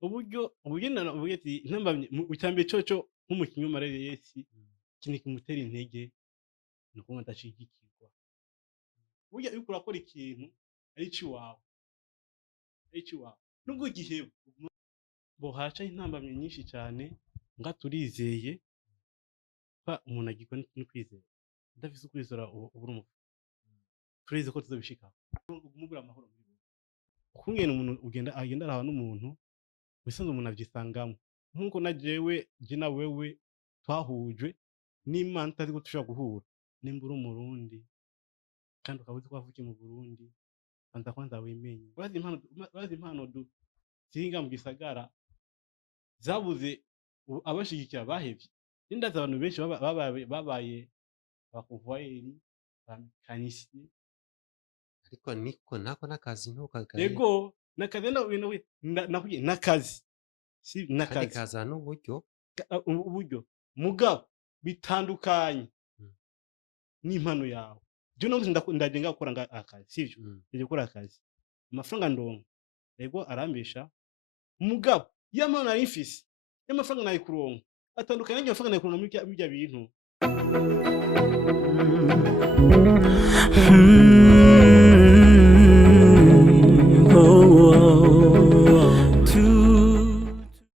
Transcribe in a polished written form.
uburyo uburyo ati intambamye mu cyambere cyo nk'umukinnyi w'amarere yesi ikintu kimutera intege ni uko adashigikirwa. Burya iyo urakora ikintu ari ciwawe nubwo giheba bo haca intambamye nyinshi cyane nga turizeye ba umuntu agikora no kwizera udafise ukwizera ubura umufu turize ko tuzobishika umubura amahoro muri we ukungene umuntu agenda araba n'umuntu bisanzwe umuntu avyisangamo nkuko na jewe je na wewe twahujwe n'Imana itazi ko tushobora guhura nimbura umurundi kandi ukabuze ko wavukiye mu Burundi kwanza wimenye bazi impano zinga mu gisagara zabuze abashigikira bahevye n'indaza abantu benshi babaye abakonvoyeri kanisi ariko nako nakazi ntukagaye yego nakazi nakuye nakazi si nakazi kaza n'uburyo mugabo bitandukanye n'impano yawe byo no ndagenga gukora akazi sivyo nje gukora akazi amafaranga ndonka yego arambesha mugabo y'amana arifisi y'amafaranga nayi kuronka atandukanye n'amafaranga nayi kuronka muri bya bintu